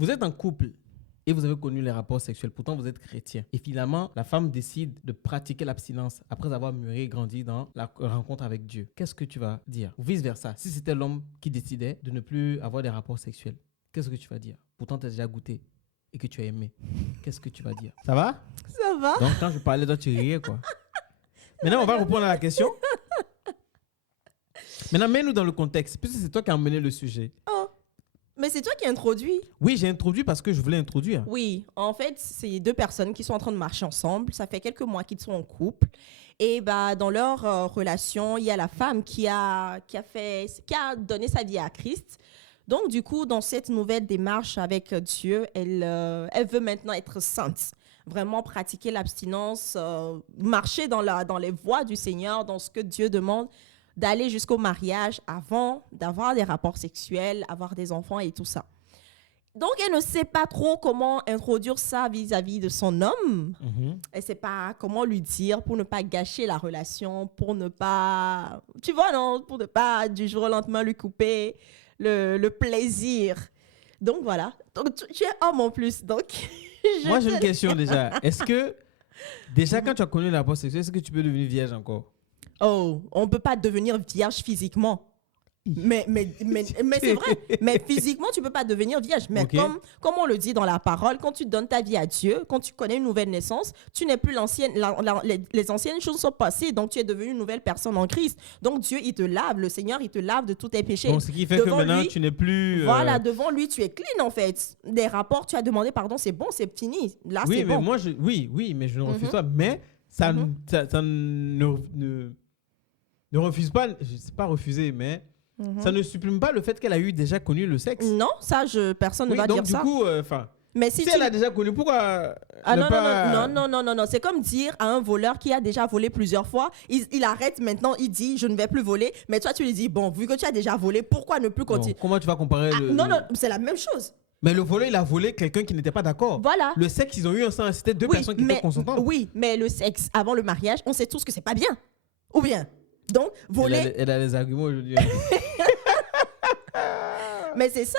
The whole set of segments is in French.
vous êtes en couple et vous avez connu les rapports sexuels, pourtant vous êtes chrétien. Et finalement, la femme décide de pratiquer l'abstinence après avoir mûri et grandi dans la rencontre avec Dieu. Qu'est-ce que tu vas dire? Ou vice-versa, si c'était l'homme qui décidait de ne plus avoir des rapports sexuels, qu'est-ce que tu vas dire? Pourtant, tu as déjà goûté et que tu as aimé. Qu'est-ce que tu vas dire? Ça va? Ça va. Donc, quand je parlais, toi, tu riais, quoi. Maintenant, on va répondre à la question. Maintenant, mets-nous dans le contexte, puisque c'est toi qui as emmené le sujet. Oh, mais c'est toi qui as introduit. Oui, j'ai introduit parce que je voulais introduire. Oui, en fait, c'est deux personnes qui sont en train de marcher ensemble. Ça fait quelques mois qu'ils sont en couple. Et bah, dans leur relation, il y a la femme qui a donné sa vie à Christ. Donc, du coup, dans cette nouvelle démarche avec Dieu, elle veut maintenant être sainte. Vraiment pratiquer l'abstinence, marcher dans les voies du Seigneur, dans ce que Dieu demande, d'aller jusqu'au mariage avant d'avoir des rapports sexuels, avoir des enfants et tout ça. Donc, elle ne sait pas trop comment introduire ça vis-à-vis de son homme. Elle ne sait pas comment lui dire pour ne pas gâcher la relation, pour ne pas, tu vois, non, pour ne pas du jour au lendemain lui couper le plaisir. Donc, voilà. Donc, tu es homme en plus, donc... Moi, j'ai une question déjà. Est-ce que, déjà, quand tu as connu la rapport sexuel, est-ce que tu peux devenir vierge encore? Oh, on ne peut pas devenir vierge physiquement. Mais c'est vrai. Mais physiquement, tu ne peux pas devenir vierge. Mais Okay. comme on le dit dans la parole, quand tu donnes ta vie à Dieu, quand tu connais une nouvelle naissance, tu n'es plus l'ancienne. Les anciennes choses sont passées, donc tu es devenu une nouvelle personne en Christ. Donc Dieu, il te lave. Le Seigneur, il te lave de tous tes péchés. Donc, ce qui fait Devant que maintenant, lui, tu n'es plus... Voilà, devant lui, tu es clean en fait. Des rapports, tu as demandé pardon, c'est bon, c'est fini. Là, oui, c'est mais bon. moi, oui, mais je ne refuse pas. Mais ça, ça ne refuse pas, je ne sais pas refuser, mais ça ne supprime pas le fait qu'elle a eu déjà connu le sexe. Non, ça, personne ne Oui, va donc dire du ça. coup, Mais si elle a déjà connu, pourquoi Ah ne non, pas... non. C'est comme dire à un voleur qui a déjà volé plusieurs fois, il arrête maintenant, il dit je ne vais plus voler. Mais toi, tu lui dis, bon, vu que tu as déjà volé, pourquoi ne plus continuer? Comment tu vas comparer Non, c'est la même chose. Mais le voleur, il a volé quelqu'un qui n'était pas d'accord. Voilà. Le sexe, ils ont eu ensemble, c'était deux personnes qui étaient consentantes. Oui, mais le sexe avant le mariage, on sait tous que c'est pas bien. Ou bien? Donc, voler... Elle a les arguments aujourd'hui. Mais c'est ça.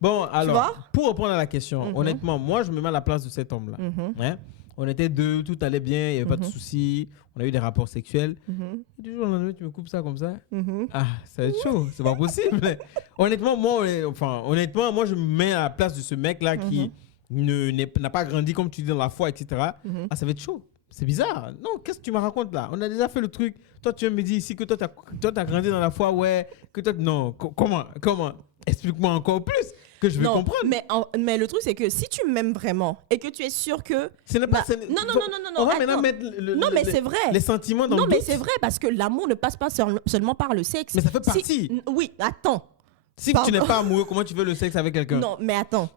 Bon, alors, vois? pour répondre à la question, honnêtement, moi, je me mets à la place de cet homme-là. Hein? On était deux, tout allait bien, il n'y avait pas de soucis, on a eu des rapports sexuels. Et du jour au lendemain, tu me coupes ça comme ça. Ah, ça va être chaud, c'est pas possible. Honnêtement, moi, je me mets à la place de ce mec-là qui n'a pas grandi, comme tu dis, dans la foi, etc. Ah, ça va être chaud. C'est bizarre. Non, qu'est-ce que tu me racontes là? On a déjà fait le truc. Toi, tu me dis ici que toi, tu as grandi dans la foi, ouais. Que toi, non, comment? Explique-moi encore plus, que je veux comprendre. Mais le truc, c'est que si tu m'aimes vraiment et que tu es sûr que... Ce n'est pas... Non. On va maintenant mettre mais c'est vrai. les sentiments dans le doute. Non, mais c'est vrai, parce que l'amour ne passe pas seulement par le sexe. Mais ça fait partie. Oui, attends. Si tu n'es pas amoureux, comment tu veux le sexe avec quelqu'un? Non, mais attends.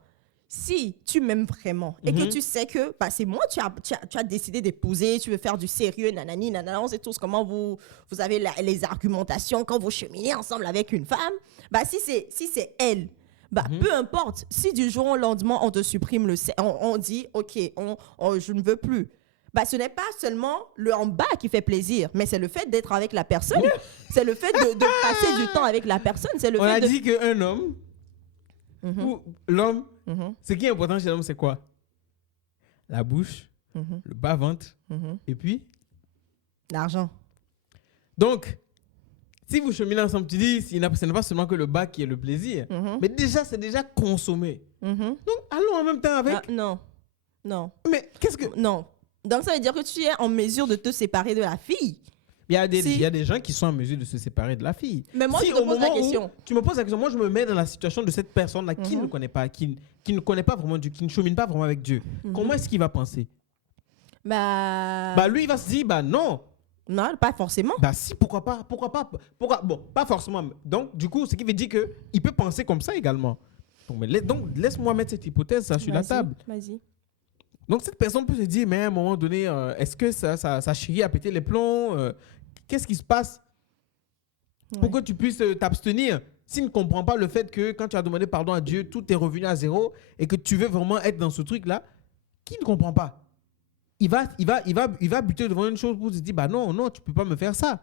Si tu m'aimes vraiment et que tu sais que c'est moi, tu as décidé d'épouser, tu veux faire du sérieux, nanani, nanana, on sait tous comment vous avez les argumentations quand vous cheminez ensemble avec une femme. Si c'est elle, peu importe. Si du jour au lendemain, on te supprime on dit, OK, je ne veux plus. Ce n'est pas seulement le en bas qui fait plaisir, mais c'est le fait d'être avec la personne. C'est le fait de passer du temps avec la personne. On a dit qu'un homme, ou l'homme, ce qui est important chez l'homme, c'est quoi? La bouche, le bas-ventre, et puis l'argent. Donc, si vous cheminez ensemble, tu dis, ce n'est pas seulement que le bas qui est le plaisir, mais déjà, c'est déjà consommé. Donc, allons en même temps avec... Non. Mais qu'est-ce que... Non. Donc, ça veut dire que tu es en mesure de te séparer de la fille. Il y a des gens qui sont en mesure de se séparer de la fille. Mais moi, je te pose la question. Tu me poses la question. Moi, je me mets dans la situation de cette personne-là qui ne connaît pas, qui ne connaît pas vraiment Dieu, qui ne chemine pas vraiment avec Dieu. Comment est-ce qu'il va penser? Lui, il va se dire, non. Non, pas forcément. Si, pourquoi pas? Bon, pas forcément. Donc, du coup, ce qui veut dire qu'il peut penser comme ça également. Donc, laisse-moi mettre cette hypothèse sur la table. Vas-y. Donc, cette personne peut se dire, mais à un moment donné, est-ce que sa chérie a pété les plombs? Qu'est-ce qui se passe pour que tu puisses t'abstenir? S'il ne comprend pas le fait que quand tu as demandé pardon à Dieu, tout est revenu à zéro et que tu veux vraiment être dans ce truc-là, qui ne comprend pas? Il va buter devant une chose pour se dire, non, tu ne peux pas me faire ça.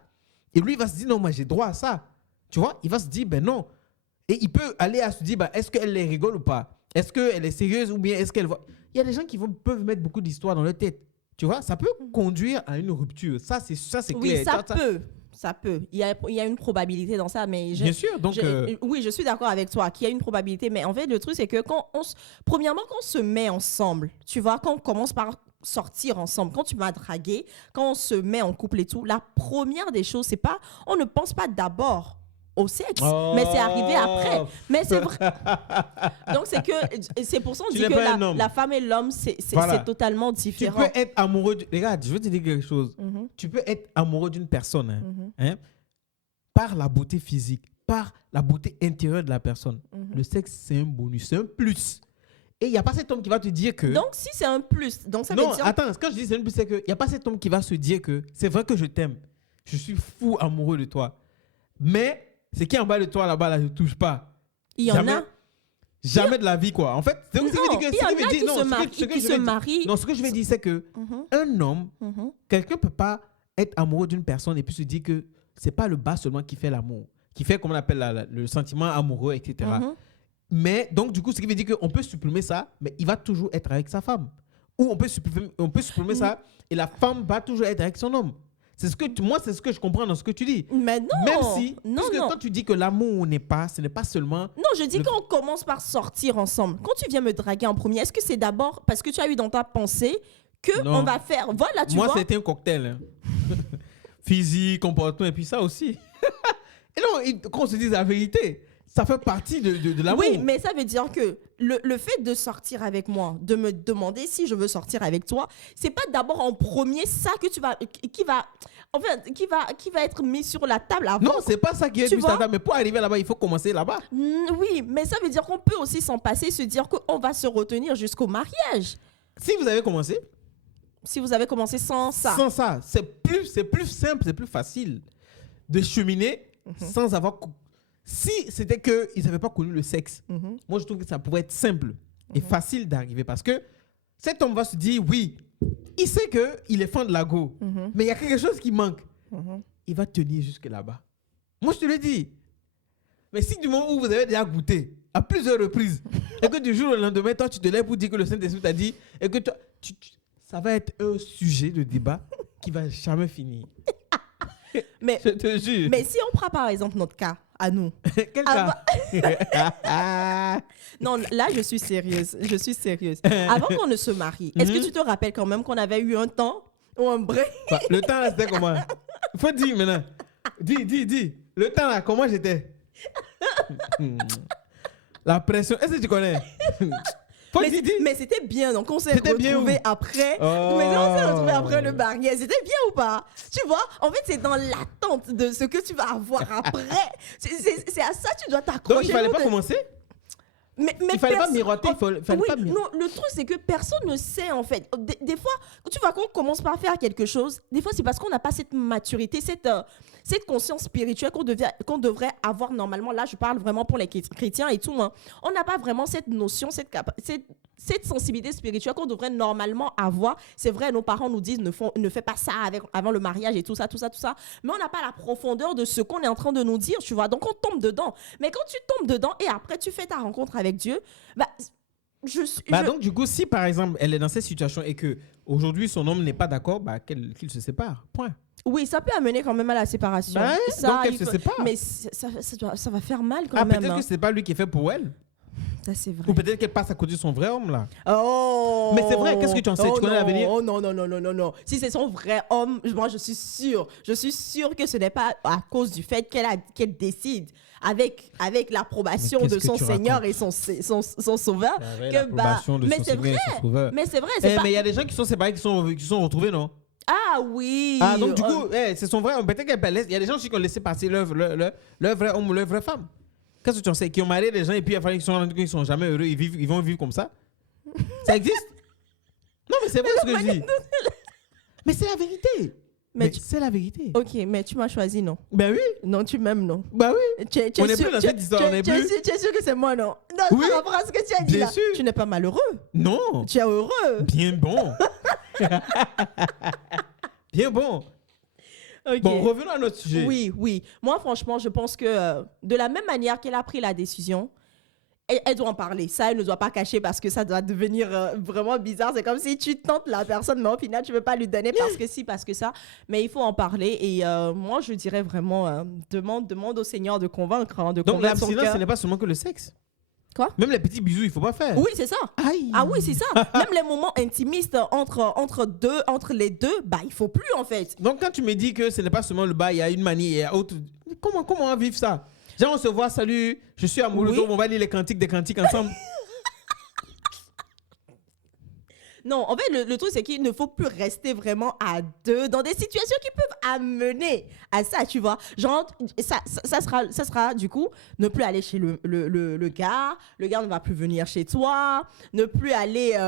Et lui, il va se dire, non, moi, j'ai droit à ça. Tu vois? Il va se dire, non. Et il peut aller à se dire, est-ce qu'elle les rigole ou pas? Est-ce qu'elle est sérieuse ou bien est-ce qu'elle va... Il y a des gens qui peuvent mettre beaucoup d'histoires dans leur tête. Tu vois, ça peut conduire à une rupture. Ça, c'est clair. Oui, ça peut. Il y a une probabilité dans ça, mais bien sûr. Donc, oui, je suis d'accord avec toi qu'il y a une probabilité, mais en fait, le truc, c'est que premièrement, quand on se met ensemble, tu vois, quand on commence par sortir ensemble, quand tu m'as dragué, quand on se met en couple et tout, la première des choses, c'est pas, on ne pense pas d'abord au sexe, mais c'est arrivé après. Mais c'est vrai. Donc, c'est pour ça qu'on dit que la femme et l'homme, c'est totalement différent. Tu peux être amoureux... Regarde, je veux te dire quelque chose. Tu peux être amoureux d'une personne par la beauté physique, par la beauté intérieure de la personne. Le sexe, c'est un bonus, c'est un plus. Et il n'y a pas cet homme qui va te dire que... Donc, si c'est un plus, donc ça veut dire... Non, attends, quand je dis c'est un plus, c'est qu'il n'y a pas cet homme qui va se dire que c'est vrai que je t'aime. Je suis fou amoureux de toi. Mais... ce qui est en bas de toi, là-bas, là, je ne touche pas. Il y en a. Jamais de la vie, quoi. En fait, c'est il y en a qui se marient. Non, ce que je veux dire, c'est que un homme, quelqu'un ne peut pas être amoureux d'une personne et puis se dire que ce n'est pas le bas seulement qui fait l'amour, qui fait, comme on appelle, le sentiment amoureux, etc. Mais, donc, du coup, ce qui veut dire qu'on peut supprimer ça, mais il va toujours être avec sa femme. Ou on peut supprimer ça et la femme va toujours être avec son homme. Moi, c'est ce que je comprends dans ce que tu dis. Mais non. Même si, parce que quand tu dis que l'amour ce n'est pas seulement... Non, je dis qu'on commence par sortir ensemble. Quand tu viens me draguer en premier, est-ce que c'est d'abord parce que tu as eu dans ta pensée qu'on va faire... Voilà, tu vois. Moi, c'était un cocktail. Physique, comportement, et puis ça aussi. Et non, qu'on se dise la vérité, ça fait partie de l'amour. Oui, mais ça veut dire que le fait de sortir avec moi, de me demander si je veux sortir avec toi, c'est pas d'abord en premier ça que qui va être mis sur la table avant. Non, c'est pas ça qui est mis sur la table. Mais pour arriver là-bas, il faut commencer là-bas. Oui, mais ça veut dire qu'on peut aussi s'en passer, se dire qu'on va se retenir jusqu'au mariage. Si vous avez commencé. Si vous avez commencé sans ça. Sans ça, c'est plus simple, c'est plus facile de cheminer sans avoir... Si c'était qu'ils n'avaient pas connu le sexe, moi je trouve que ça pourrait être simple et facile d'arriver parce que cet homme va se dire oui, il sait qu'il est fan de la go, mais il y a quelque chose qui manque. Il va tenir jusque là-bas. Moi je te le dis. Mais si du moment où vous avez déjà goûté à plusieurs reprises et que du jour au lendemain, toi tu te lèves pour dire que le Saint-Esprit t'a dit et que toi, ça va être un sujet de débat qui va jamais finir. Mais, je te jure. Mais si on prend par exemple notre cas, à nous. Quel cas? Non, là, je suis sérieuse. Avant qu'on ne se marie, est-ce que tu te rappelles quand même qu'on avait eu un temps ou un break? Le temps, là, c'était comment? Il faut dire maintenant. Dis. Le temps, là, comment j'étais? La pression. Est-ce que tu connais? Mais c'était bien, donc on s'est retrouvés après. Oh. Mais on s'est retrouvés après le mariage. C'était bien ou pas? Tu vois, en fait, c'est dans l'attente de ce que tu vas avoir après. C'est à ça que tu dois t'accrocher. Donc, il fallait pas commencer? Mais il fallait pas miroiter, fallait pas miroiter. Non, le truc, c'est que personne ne sait, en fait. Des fois, quand tu vois qu'on commence par faire quelque chose, des fois, c'est parce qu'on n'a pas cette maturité, cette conscience spirituelle qu'on devrait avoir normalement. Là, je parle vraiment pour les chrétiens et tout. Hein. On n'a pas vraiment cette notion, cette sensibilité spirituelle qu'on devrait normalement avoir. C'est vrai, nos parents nous disent ne fais pas ça avant le mariage et tout ça. Mais on n'a pas la profondeur de ce qu'on est en train de nous dire, tu vois. Donc, on tombe dedans. Mais quand tu tombes dedans et après, tu fais ta rencontre avec Dieu, donc, du coup, si par exemple, elle est dans cette situation et qu'aujourd'hui, son homme n'est pas d'accord, qu'il se sépare. Point. Oui, ça peut amener quand même à la séparation. Donc, elle se sépare. Mais ça va faire mal quand même. Peut-être que ce n'est pas lui qui est fait pour elle. Ça, c'est vrai. Ou peut-être qu'elle passe à côté de son vrai homme, là. Oh! Mais c'est vrai, qu'est-ce que tu en sais? Tu connais l'avenir? Oh non. Si c'est son vrai homme, moi, je suis sûre que ce n'est pas à cause du fait qu'elle décide avec l'approbation de son Seigneur et son Sauveur. Mais c'est vrai. Mais c'est vrai. Mais il y a des gens qui sont séparés, qui sont retrouvés, non? Ah oui! Ah, donc du coup, c'est son vrai homme. Peut-être il y a des gens aussi qui ont laissé passer leur vrai homme ou leur vraie femme. Qu'est-ce que tu en sais? Qui ont marié des gens et puis après ils sont jamais heureux, ils vont vivre comme ça? Ça existe? Non, mais c'est vrai ce que je dis. Mais c'est la vérité. Mais c'est la vérité. Ok, mais tu m'as choisi, non? Ben oui. Non, tu m'aimes, non? Ben oui. On n'est plus dans cette histoire, on n'est plus. Tu es sûr que c'est moi, non? Non, oui. Par rapport à ce que tu as dit bien là. Sûr. Tu n'es pas malheureux. Non. Tu es heureux. Bien bon. Bien bon. Okay. Bon, revenons à notre sujet. Oui. Moi, franchement, je pense que de la même manière qu'elle a pris la décision, elle doit en parler. Ça, elle ne doit pas cacher parce que ça doit devenir vraiment bizarre. C'est comme si tu tentes la personne, mais au final, tu ne veux pas lui donner parce que si, parce que ça. Mais il faut en parler. Et moi, je dirais vraiment, demande au Seigneur de convaincre. Hein, de Donc, convaincre son l'abstinence, cœur. ce n'est pas seulement que le sexe. Quoi? Même les petits bisous, il ne faut pas faire. Oui, c'est ça. Aïe. Ah oui, c'est ça. Même les moments intimistes entre les deux, bah, il ne faut plus, en fait. Donc, quand tu me dis que ce n'est pas seulement le bas, il y a une manie, il y a autre. Comment on va vivre ça? Genre, on se voit, salut, je suis amoureux, Oui. on va lire les cantiques des cantiques ensemble. Non, en fait, le truc, c'est qu'il ne faut plus rester vraiment à deux dans des situations qui peuvent amener à ça, tu vois. Genre, ça sera du coup, ne plus aller chez le gars ne va plus venir chez toi, ne plus aller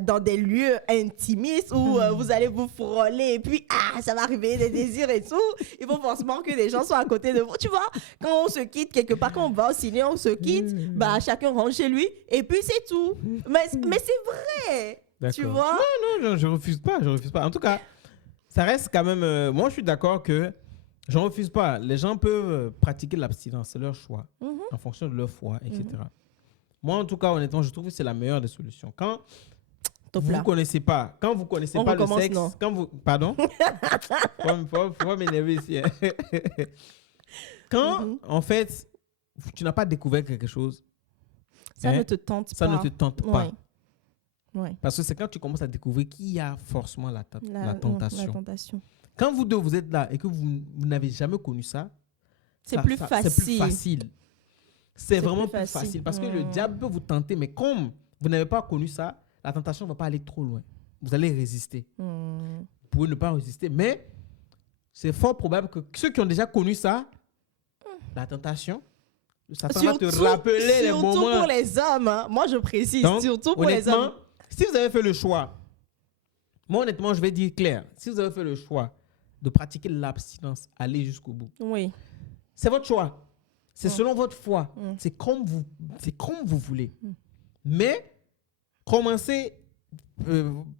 dans des lieux intimistes où vous allez vous frôler et puis, ça va arriver des désirs et tout. Il faut forcément que les gens soient à côté de vous. Tu vois, quand on se quitte quelque part, quand on va au ciné, on se quitte, bah, chacun rentre chez lui et puis c'est tout. Mais c'est vrai. D'accord. Tu vois? Non, je refuse pas. En tout cas, ça reste quand même. Moi, je suis d'accord que je refuse pas. Les gens peuvent pratiquer l'abstinence, c'est leur choix, en fonction de leur foi, etc. Moi, en tout cas, honnêtement, je trouve que c'est la meilleure des solutions. Quand vous connaissez pas le sexe, non. quand vous, pardon, faut pas m'énerver ici. Hein. Quand en fait, tu n'as pas découvert quelque chose, ça ne te tente pas. Ça ne te tente pas. Ouais. Parce que c'est quand tu commences à découvrir qu'il y a forcément la tentation. La tentation. Quand vous deux, vous êtes là et que vous n'avez jamais connu ça, c'est plus facile. C'est plus facile. C'est vraiment plus facile. Parce que le diable peut vous tenter, mais comme vous n'avez pas connu ça, la tentation ne va pas aller trop loin. Vous allez résister. Vous pouvez ne pas résister, mais c'est fort probable que ceux qui ont déjà connu ça, la tentation, Satan va te rappeler les moments. Surtout pour les hommes. Hein. Moi, je précise. Donc, surtout pour les hommes. Si vous avez fait le choix, moi honnêtement, je vais dire clair, si vous avez fait le choix de pratiquer l'abstinence, allez jusqu'au bout. Oui. C'est votre choix. C'est selon votre foi. C'est comme vous voulez. Mais commencer,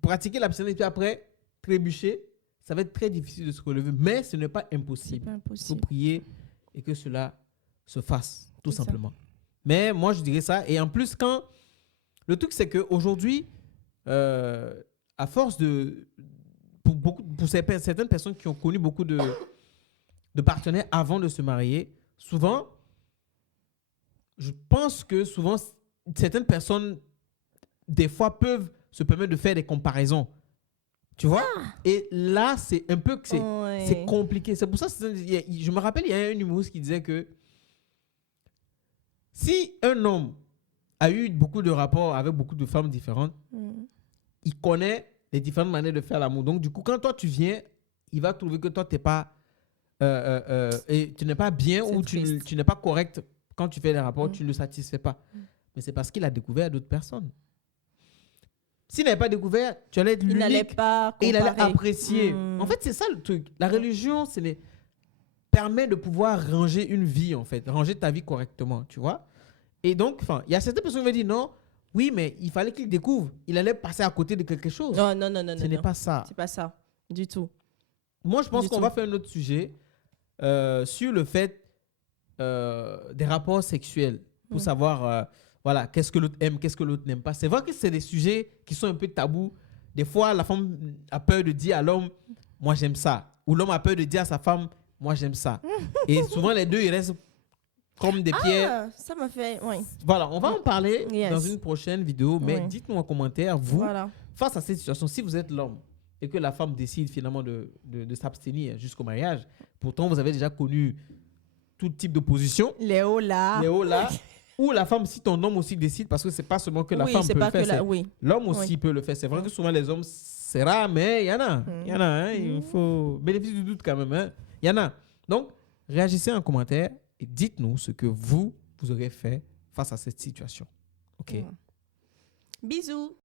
pratiquer l'abstinence et puis après, trébucher, ça va être très difficile de se relever. Mais ce n'est pas impossible. Il faut prier et que cela se fasse, tout simplement. Mais moi, je dirais ça. Et en plus, le truc, c'est qu'aujourd'hui, à force pour certaines personnes qui ont connu beaucoup de partenaires avant de se marier, souvent, je pense que souvent, certaines personnes, des fois, peuvent se permettre de faire des comparaisons. Tu vois? Et là, c'est un peu c'est compliqué. C'est pour ça que je me rappelle, il y a un humoriste qui disait que si un homme a eu beaucoup de rapports avec beaucoup de femmes différentes, il connaît les différentes manières de faire l'amour. Donc, du coup, quand toi, tu viens, il va trouver que toi, tu n'es pas, bien ou tu n'es pas correct quand tu fais les rapports, tu ne le satisfais pas. Mais c'est parce qu'il a découvert d'autres personnes. S'il n'avait pas découvert, tu allais être l'unique. Il n'allait pas comparer. Et il allait apprécier. En fait, c'est ça le truc. La religion, permet de pouvoir ranger une vie, en fait. Ranger ta vie correctement, tu vois. Et donc, il y a certaines personnes qui vont dire non, oui, mais il fallait qu'il découvre. Il allait passer à côté de quelque chose. Non. Ce n'est pas ça. C'est pas ça, du tout. Moi, je pense qu'on va faire un autre sujet sur le fait des rapports sexuels pour savoir voilà, qu'est-ce que l'autre aime, qu'est-ce que l'autre n'aime pas. C'est vrai que c'est des sujets qui sont un peu tabous. Des fois, la femme a peur de dire à l'homme, moi j'aime ça. Ou l'homme a peur de dire à sa femme, moi j'aime ça. Et souvent, les deux, ils restent comme des pierres. Ça m'a fait, oui. Voilà, on va en parler dans une prochaine vidéo. Mais dites-nous en commentaire, vous, face à cette situation, si vous êtes l'homme et que la femme décide finalement de s'abstenir jusqu'au mariage, pourtant vous avez déjà connu tout type de position. Léo là. Ou la femme, si ton homme aussi décide, parce que c'est pas seulement que la femme peut le faire, l'homme aussi peut le faire. C'est vrai que souvent les hommes, c'est rare, mais il y en a. Il y en a, hein, il faut bénéfice du doute quand même. Hein. Il y en a. Donc, réagissez en commentaire et dites-nous ce que vous aurez fait face à cette situation. OK? Bisous.